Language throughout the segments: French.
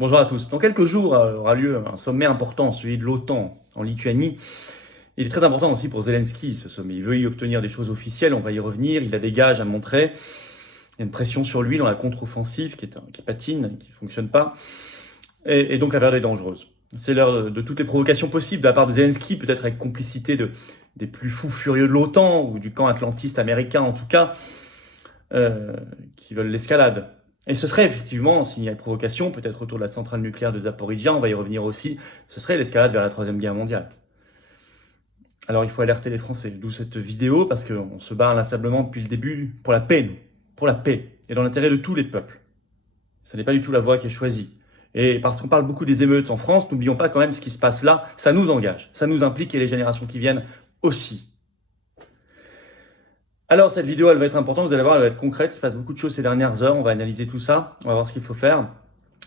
Bonjour à tous. Dans quelques jours aura lieu un sommet important, celui de l'OTAN en Lituanie. Il est très important aussi pour Zelensky, ce sommet. Il veut y obtenir des choses officielles, on va y revenir. Il a des gages à montrer. Il y a une pression sur lui dans la contre-offensive qui patine, qui ne fonctionne pas. Et donc la période est dangereuse. C'est l'heure de toutes les provocations possibles de la part de Zelensky, peut-être avec complicité des plus fous furieux de l'OTAN ou du camp atlantiste américain en tout cas, qui veulent l'escalade. Et ce serait effectivement, s'il y a une provocation, peut-être autour de la centrale nucléaire de Zaporizhzhia, on va y revenir aussi, ce serait l'escalade vers la Troisième Guerre mondiale. Alors il faut alerter les Français, d'où cette vidéo, parce qu'on se bat inlassablement depuis le début pour la paix, nous, pour la paix, et dans l'intérêt de tous les peuples. Ce n'est pas du tout la voie qui est choisie. Et parce qu'on parle beaucoup des émeutes en France, n'oublions pas quand même ce qui se passe là, ça nous engage, ça nous implique et les générations qui viennent aussi. Alors cette vidéo, elle va être importante, vous allez voir, elle va être concrète, il se passe beaucoup de choses ces dernières heures, on va analyser tout ça, on va voir ce qu'il faut faire.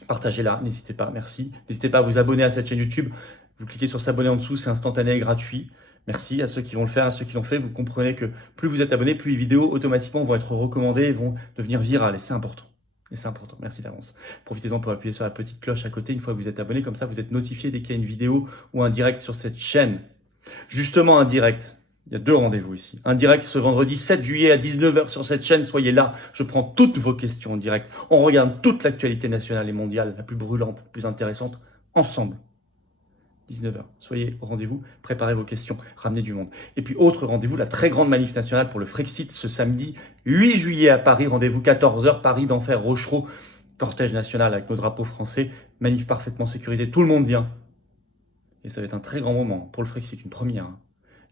Partagez-la, n'hésitez pas, merci. N'hésitez pas à vous abonner à cette chaîne YouTube, vous cliquez sur s'abonner en dessous, c'est instantané et gratuit. Merci à ceux qui vont le faire, à ceux qui l'ont fait, vous comprenez que plus vous êtes abonnés, plus les vidéos automatiquement vont être recommandées et vont devenir virales, et c'est important. Et c'est important, merci d'avance. Profitez-en pour appuyer sur la petite cloche à côté une fois que vous êtes abonné, comme ça vous êtes notifié dès qu'il y a une vidéo ou un direct sur cette chaîne. Justement un direct. Il y a 2 rendez-vous ici. Un direct ce vendredi 7 juillet à 19h sur cette chaîne. Soyez là. Je prends toutes vos questions en direct. On regarde toute l'actualité nationale et mondiale, la plus brûlante, la plus intéressante, ensemble. 19h. Soyez au rendez-vous. Préparez vos questions. Ramenez du monde. Et puis, autre rendez-vous, la très grande manif nationale pour le Frexit ce samedi 8 juillet à Paris. Rendez-vous 14h, Paris d'Enfer, Rochereau. Cortège national avec nos drapeaux français. Manif parfaitement sécurisé. Tout le monde vient. Et ça va être un très grand moment pour le Frexit, une première.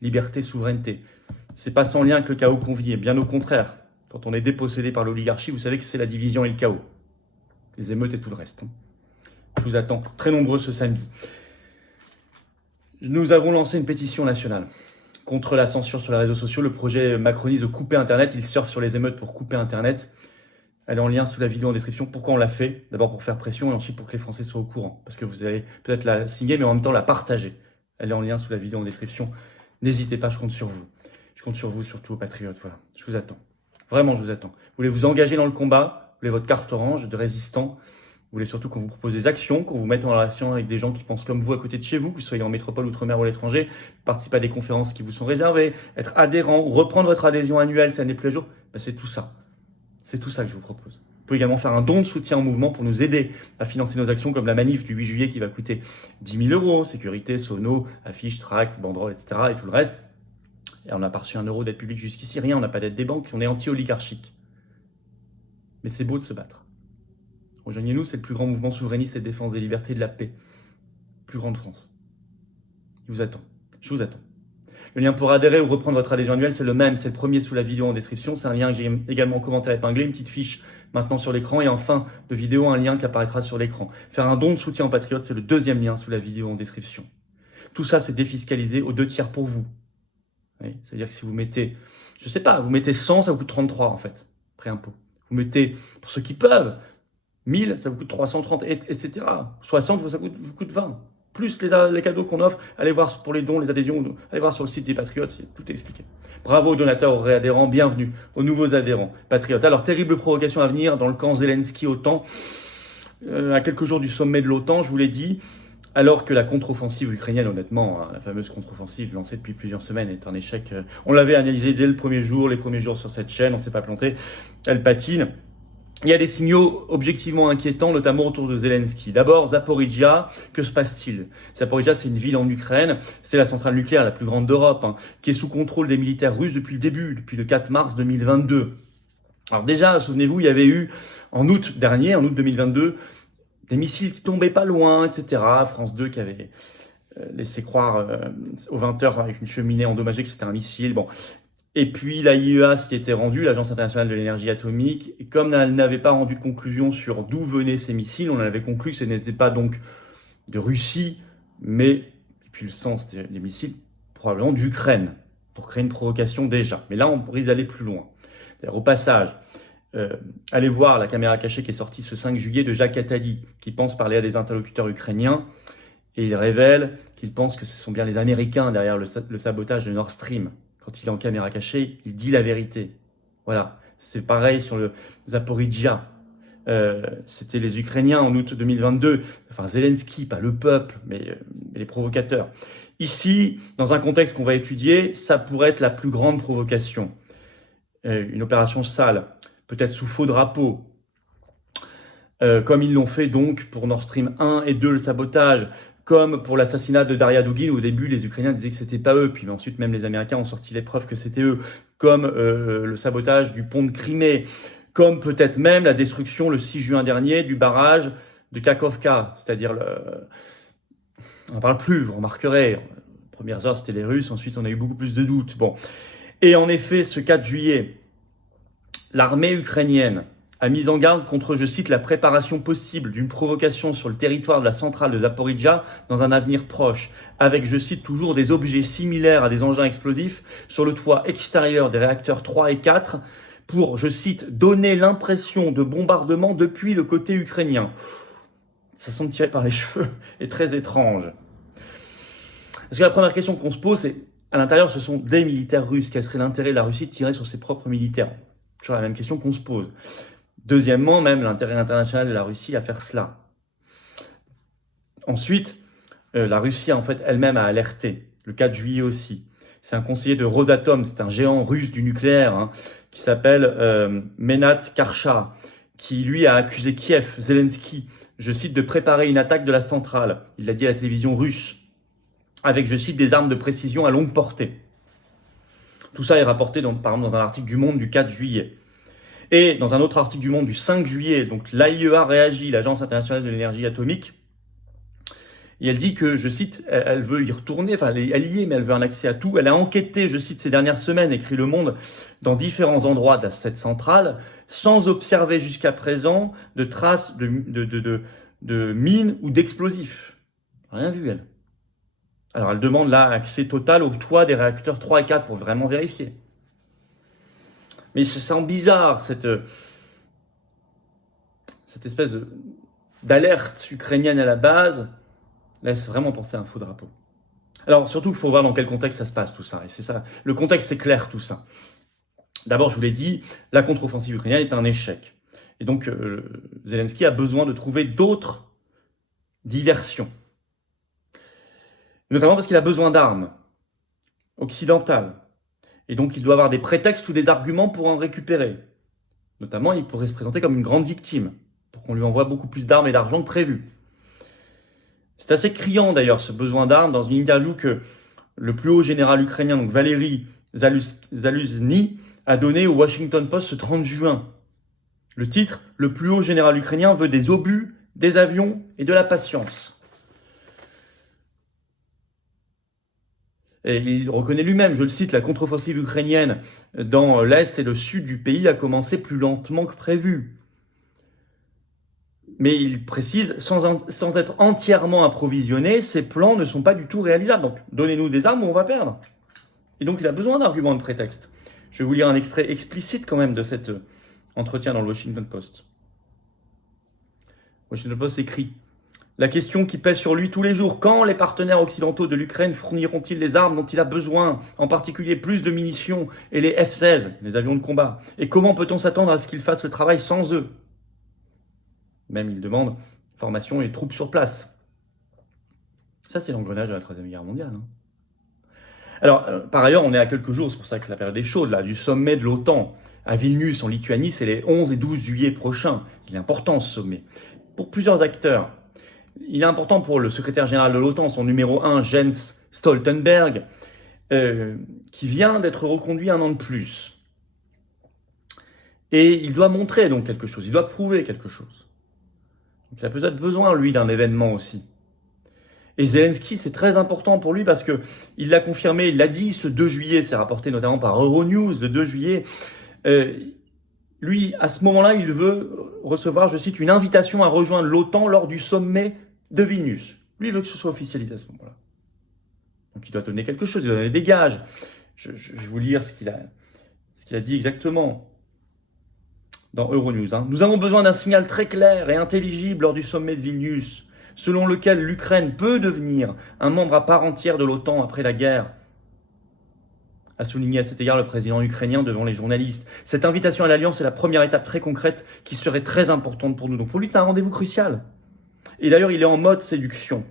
Liberté, souveraineté. C'est pas sans lien avec le chaos qu'on vit, et bien au contraire. Quand on est dépossédé par l'oligarchie, vous savez que c'est la division et le chaos. Les émeutes et tout le reste. Je vous attends très nombreux ce samedi. Nous avons lancé une pétition nationale contre la censure sur les réseaux sociaux. Le projet macronise de couper Internet. Il surfe sur les émeutes pour couper Internet. Elle est en lien sous la vidéo en description. Pourquoi on l'a fait? D'abord pour faire pression et ensuite pour que les Français soient au courant. Parce que vous allez peut-être la signer, mais en même temps la partager. Elle est en lien sous la vidéo en description. N'hésitez pas, je compte sur vous. Je compte sur vous, surtout aux patriotes. Voilà, je vous attends. Vraiment, je vous attends. Vous voulez vous engager dans le combat, vous voulez votre carte orange de résistant, vous voulez surtout qu'on vous propose des actions, qu'on vous mette en relation avec des gens qui pensent comme vous à côté de chez vous, que vous soyez en métropole, outre-mer ou à l'étranger, participer à des conférences qui vous sont réservées, être adhérent, reprendre votre adhésion annuelle, ça n'est plus à jour. Ben, c'est tout ça. C'est tout ça que je vous propose. Vous pouvez également faire un don de soutien au mouvement pour nous aider à financer nos actions comme la manif du 8 juillet qui va coûter 10 000 €, sécurité, sono, affiches, tracts, banderoles, etc. et tout le reste. Et on n'a pas reçu un euro d'aide publique jusqu'ici, rien, on n'a pas d'aide des banques, on est anti-oligarchique. Mais c'est beau de se battre. Rejoignez-nous, c'est le plus grand mouvement souverainiste et de défense des libertés et de la paix. Plus grand de France. Il vous attend. Je vous attends. Le lien pour adhérer ou reprendre votre adhésion annuelle, c'est le même, c'est le premier sous la vidéo en description. C'est un lien que j'ai également en commentaire épinglé, une petite fiche maintenant sur l'écran et en fin de vidéo, un lien qui apparaîtra sur l'écran. Faire un don de soutien aux patriotes, c'est le 2e lien sous la vidéo en description. Tout ça, c'est défiscalisé aux 2 tiers pour vous. Oui, c'est-à-dire que si vous mettez, je sais pas, vous mettez 100, ça vous coûte 33 en fait, pré-impôt. Vous mettez, pour ceux qui peuvent, 1000, ça vous coûte 330, etc. 60, ça vous coûte 20. Plus les cadeaux qu'on offre, allez voir pour les dons, les adhésions, allez voir sur le site des Patriotes, tout est expliqué. Bravo aux donateurs, aux réadhérents, bienvenue aux nouveaux adhérents patriotes. Alors, terrible provocation à venir dans le camp Zelensky-OTAN. À quelques jours du sommet de l'OTAN, je vous l'ai dit, alors que la contre-offensive ukrainienne, honnêtement, la fameuse contre-offensive lancée depuis plusieurs semaines est un échec. On l'avait analysé dès le premier jour, les premiers jours sur cette chaîne, on ne s'est pas planté, elle patine. Il y a des signaux objectivement inquiétants, notamment autour de Zelensky. D'abord, Zaporizhzhia, que se passe-t-il? Zaporizhzhia, c'est une ville en Ukraine, c'est la centrale nucléaire la plus grande d'Europe, qui est sous contrôle des militaires russes depuis le début, depuis le 4 mars 2022. Alors déjà, souvenez-vous, il y avait eu, en août dernier, en août 2022, des missiles qui tombaient pas loin, etc. France 2 qui avait laissé croire aux 20h avec une cheminée endommagée que c'était un missile. Bon. Et puis la IEA, ce qui était rendu, l'Agence internationale de l'énergie atomique, et comme elle n'avait pas rendu de conclusion sur d'où venaient ces missiles, on avait conclu que ce n'était pas donc de Russie, mais, et puis le sens des missiles, probablement d'Ukraine, pour créer une provocation déjà. Mais là, on risque d'aller plus loin. D'ailleurs, au passage, allez voir la caméra cachée qui est sortie ce 5 juillet de Jacques Attali, qui pense parler à des interlocuteurs ukrainiens, et il révèle qu'il pense que ce sont bien les Américains derrière le sabotage de Nord Stream. Quand il est en caméra cachée, il dit la vérité. Voilà, c'est pareil sur le Zaporizhzhia. C'était les Ukrainiens en août 2022, enfin Zelensky, pas le peuple, mais les provocateurs. Ici, dans un contexte qu'on va étudier, ça pourrait être la plus grande provocation. Une opération sale, peut-être sous faux drapeau, comme ils l'ont fait donc pour Nord Stream 1 et 2, le sabotage, comme pour l'assassinat de Daria Dugin, où au début les Ukrainiens disaient que c'était pas eux, puis ensuite même les Américains ont sorti les preuves que c'était eux, comme le sabotage du pont de Crimée, comme peut-être même la destruction le 6 juin dernier du barrage de Kakhovka, c'est-à-dire on n'en parle plus, vous remarquerez, premières heures c'était les Russes, ensuite on a eu beaucoup plus de doutes. Bon. Et en effet, ce 4 juillet, l'armée ukrainienne a mis en garde contre, je cite, la préparation possible d'une provocation sur le territoire de la centrale de Zaporijjia dans un avenir proche, avec, je cite, toujours des objets similaires à des engins explosifs sur le toit extérieur des réacteurs 3 et 4 pour, je cite, donner l'impression de bombardement depuis le côté ukrainien. Ça semble tiré par les cheveux et très étrange. Parce que la première question qu'on se pose, c'est, à l'intérieur, ce sont des militaires russes. Quel serait l'intérêt de la Russie de tirer sur ses propres militaires? Toujours la même question qu'on se pose. Deuxièmement, même l'intérêt international de la Russie à faire cela. Ensuite, la Russie, en fait, elle-même a alerté, le 4 juillet aussi. C'est un conseiller de Rosatom, c'est un géant russe du nucléaire, qui s'appelle Menat Karcha, qui lui a accusé Kiev, Zelensky, je cite, de préparer une attaque de la centrale. Il l'a dit à la télévision russe, avec, je cite, des armes de précision à longue portée. Tout ça est rapporté, par exemple, dans un article du Monde du 4 juillet. Et dans un autre article du Monde du 5 juillet, donc l'AIEA réagit, l'Agence internationale de l'énergie atomique, et elle dit que, je cite, elle veut y retourner, enfin elle y est, mais elle veut un accès à tout. Elle a enquêté, je cite, ces dernières semaines, écrit Le Monde, dans différents endroits de cette centrale, sans observer jusqu'à présent de traces de mines ou d'explosifs. Rien vu, elle. Alors elle demande là accès total au toit des réacteurs 3 et 4 pour vraiment vérifier. Mais ça sent bizarre, cette espèce d'alerte ukrainienne à la base laisse vraiment penser à un faux drapeau. Alors surtout, il faut voir dans quel contexte ça se passe tout ça. Et c'est ça, le contexte c'est clair tout ça. D'abord, je vous l'ai dit, la contre-offensive ukrainienne est un échec. Et donc Zelensky a besoin de trouver d'autres diversions. Notamment parce qu'il a besoin d'armes occidentales. Et donc, il doit avoir des prétextes ou des arguments pour en récupérer. Notamment, il pourrait se présenter comme une grande victime, pour qu'on lui envoie beaucoup plus d'armes et d'argent que prévu. C'est assez criant d'ailleurs, ce besoin d'armes, dans une interview que le plus haut général ukrainien, donc Valery Zaluzny, a donné au Washington Post ce 30 juin. Le titre, le plus haut général ukrainien veut des obus, des avions et de la patience. Et il reconnaît lui-même, je le cite, la contre-offensive ukrainienne dans l'est et le sud du pays a commencé plus lentement que prévu. Mais il précise, sans être entièrement approvisionné, ces plans ne sont pas du tout réalisables. Donc, donnez-nous des armes ou on va perdre. Et donc, il a besoin d'arguments de prétexte. Je vais vous lire un extrait explicite quand même de cet entretien dans le Washington Post. Washington Post écrit: la question qui pèse sur lui tous les jours, quand les partenaires occidentaux de l'Ukraine fourniront-ils les armes dont il a besoin, en particulier plus de munitions et les F-16, les avions de combat? Et comment peut-on s'attendre à ce qu'ils fassent le travail sans eux? Même il demande formation et troupes sur place. Ça, c'est l'engrenage de la Troisième Guerre mondiale. Alors, par ailleurs, on est à quelques jours, c'est pour ça que la période est chaude, là, du sommet de l'OTAN à Vilnius, en Lituanie, c'est les 11 et 12 juillet prochains. Il est important, ce sommet. Pour plusieurs acteurs, il est important pour le secrétaire général de l'OTAN, son numéro 1, Jens Stoltenberg, qui vient d'être reconduit 1 an de plus. Et il doit montrer donc quelque chose, il doit prouver quelque chose. Donc il a peut-être besoin, lui, d'un événement aussi. Et Zelensky, c'est très important pour lui parce qu'il l'a confirmé, il l'a dit ce 2 juillet, c'est rapporté notamment par Euronews, le 2 juillet. Lui, à ce moment-là, il veut recevoir, je cite, une invitation à rejoindre l'OTAN lors du sommet de Vilnius. Lui, il veut que ce soit officialisé à ce moment-là. Donc il doit donner quelque chose, il doit donner des gages. Je vais vous lire ce qu'il a dit exactement dans Euronews. Nous avons besoin d'un signal très clair et intelligible lors du sommet de Vilnius, selon lequel l'Ukraine peut devenir un membre à part entière de l'OTAN après la guerre. a souligné à cet égard le président ukrainien devant les journalistes. Cette invitation à l'alliance est la première étape très concrète qui serait très importante pour nous. Donc pour lui, c'est un rendez-vous crucial. Et d'ailleurs, il est en mode séduction.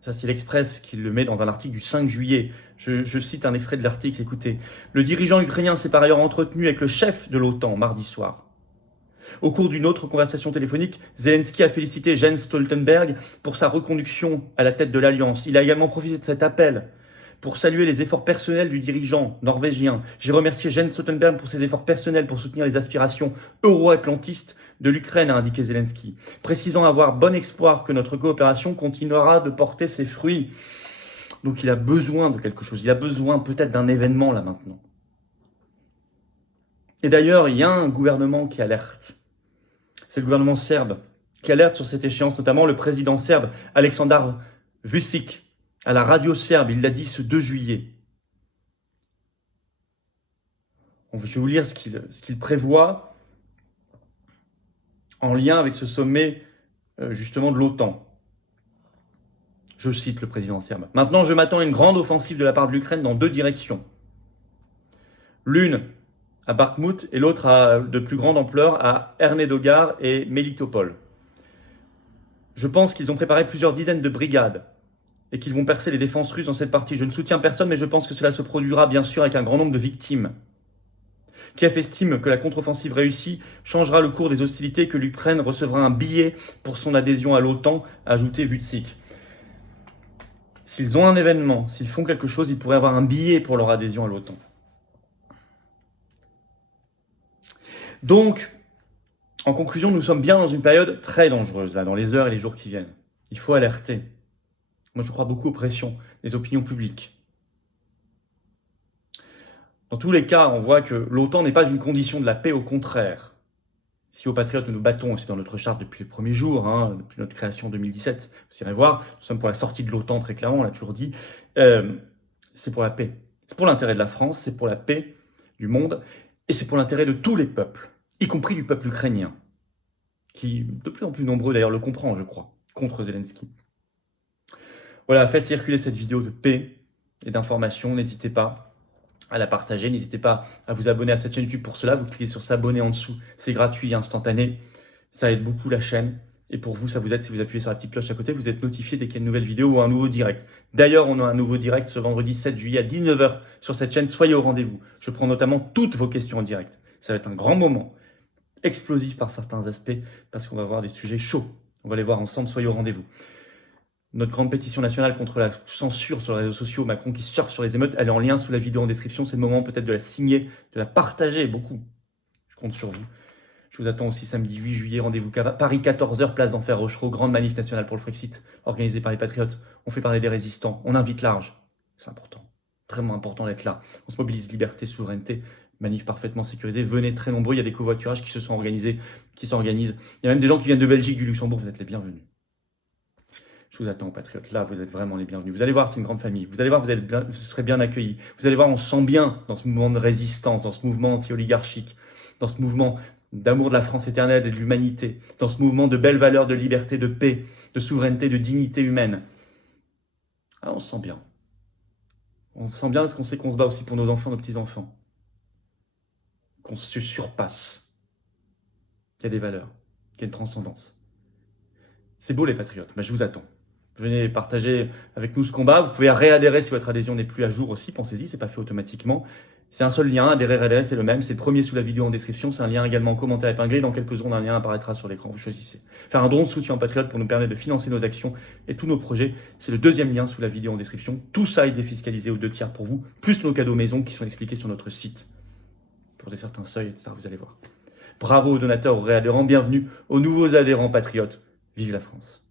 Ça, c'est l'Express qui le met dans un article du 5 juillet. Je cite un extrait de l'article, écoutez. Le dirigeant ukrainien s'est par ailleurs entretenu avec le chef de l'OTAN mardi soir. Au cours d'une autre conversation téléphonique, Zelensky a félicité Jens Stoltenberg pour sa reconduction à la tête de l'Alliance. Il a également profité de cet appel pour saluer les efforts personnels du dirigeant norvégien. J'ai remercié Jens Stoltenberg pour ses efforts personnels pour soutenir les aspirations euro-atlantistes de l'Ukraine, a indiqué Zelensky, précisant avoir bon espoir que notre coopération continuera de porter ses fruits. Donc il a besoin de quelque chose, il a besoin peut-être d'un événement là maintenant. Et d'ailleurs, il y a un gouvernement qui alerte. C'est le gouvernement serbe qui alerte sur cette échéance, notamment le président serbe Aleksandar Vučić à la radio serbe, il l'a dit ce 2 juillet. Je vais vous lire ce qu'il prévoit en lien avec ce sommet justement de l'OTAN. Je cite le président serbe. Maintenant, je m'attends à une grande offensive de la part de l'Ukraine dans 2 directions. L'une à Bakhmut et l'autre de plus grande ampleur à Ernedogard et Melitopol. Je pense qu'ils ont préparé plusieurs dizaines de brigades et qu'ils vont percer les défenses russes dans cette partie. Je ne soutiens personne, mais je pense que cela se produira bien sûr avec un grand nombre de victimes. Kiev estime que la contre-offensive réussie changera le cours des hostilités et que l'Ukraine recevra un billet pour son adhésion à l'OTAN, a ajouté Vučić. S'ils ont un événement, s'ils font quelque chose, ils pourraient avoir un billet pour leur adhésion à l'OTAN. Donc, en conclusion, nous sommes bien dans une période très dangereuse, là, dans les heures et les jours qui viennent. Il faut alerter. Moi, je crois beaucoup aux pressions des opinions publiques. Dans tous les cas, on voit que l'OTAN n'est pas une condition de la paix, au contraire. Si aux patriotes, nous nous battons, c'est dans notre charte depuis les premiers jours, depuis notre création en 2017, vous irez voir, nous sommes pour la sortie de l'OTAN très clairement, on l'a toujours dit, c'est pour la paix. C'est pour l'intérêt de la France, c'est pour la paix du monde, et c'est pour l'intérêt de tous les peuples, y compris du peuple ukrainien, qui, de plus en plus nombreux d'ailleurs, le comprend, je crois, contre Zelensky. Voilà, faites circuler cette vidéo de paix et d'information, n'hésitez pas à la partager, n'hésitez pas à vous abonner à cette chaîne YouTube pour cela, vous cliquez sur s'abonner en dessous, c'est gratuit et instantané, ça aide beaucoup la chaîne, et pour vous, ça vous aide si vous appuyez sur la petite cloche à côté, vous êtes notifié dès qu'il y a une nouvelle vidéo ou un nouveau direct. D'ailleurs, on a un nouveau direct ce vendredi 7 juillet à 19h sur cette chaîne, soyez au rendez-vous. Je prends notamment toutes vos questions en direct, ça va être un grand moment, explosif par certains aspects, parce qu'on va voir des sujets chauds, on va les voir ensemble, soyez au rendez-vous. Notre grande pétition nationale contre la censure sur les réseaux sociaux, Macron qui surfe sur les émeutes, elle est en lien sous la vidéo en description. C'est le moment peut-être de la signer, de la partager beaucoup. Je compte sur vous. Je vous attends aussi samedi 8 juillet, rendez-vous Paris 14h, place d'Enfer Rochereau, grande manif nationale pour le Frexit, organisée par les Patriotes. On fait parler des résistants, on invite large. C'est important, vraiment important d'être là. On se mobilise liberté, souveraineté, manif parfaitement sécurisée. Venez très nombreux, il y a des covoiturages qui se sont organisés, qui s'organisent. Il y a même des gens qui viennent de Belgique, du Luxembourg, vous êtes les bienvenus. Je vous attends, patriotes. Là, vous êtes vraiment les bienvenus. Vous allez voir, c'est une grande famille. Vous allez voir, vous serez bien accueillis. Vous allez voir, on se sent bien dans ce mouvement de résistance, dans ce mouvement anti-oligarchique, dans ce mouvement d'amour de la France éternelle et de l'humanité, dans ce mouvement de belles valeurs de liberté, de paix, de souveraineté, de dignité humaine. Ah, on se sent bien. On se sent bien parce qu'on sait qu'on se bat aussi pour nos enfants, nos petits-enfants. Qu'on se surpasse. Qu'il y a des valeurs, qu'il y a une transcendance. C'est beau les patriotes, mais je vous attends. Venez partager avec nous ce combat. Vous pouvez réadhérer si votre adhésion n'est plus à jour aussi. Pensez-y, c'est pas fait automatiquement. C'est un seul lien. Adhérer, réadhérer, c'est le même. C'est le premier sous la vidéo en description. C'est un lien également en commentaire épinglé. Dans quelques secondes, un lien apparaîtra sur l'écran. Vous choisissez. Faire un don de soutien en patriote pour nous permettre de financer nos actions et tous nos projets. C'est le deuxième lien sous la vidéo en description. Tout ça est défiscalisé aux 2/3 pour vous, plus nos cadeaux maison qui sont expliqués sur notre site. Pour certains seuils, etc. Vous allez voir. Bravo aux donateurs, aux réadhérents. Bienvenue aux nouveaux adhérents patriotes. Vive la France.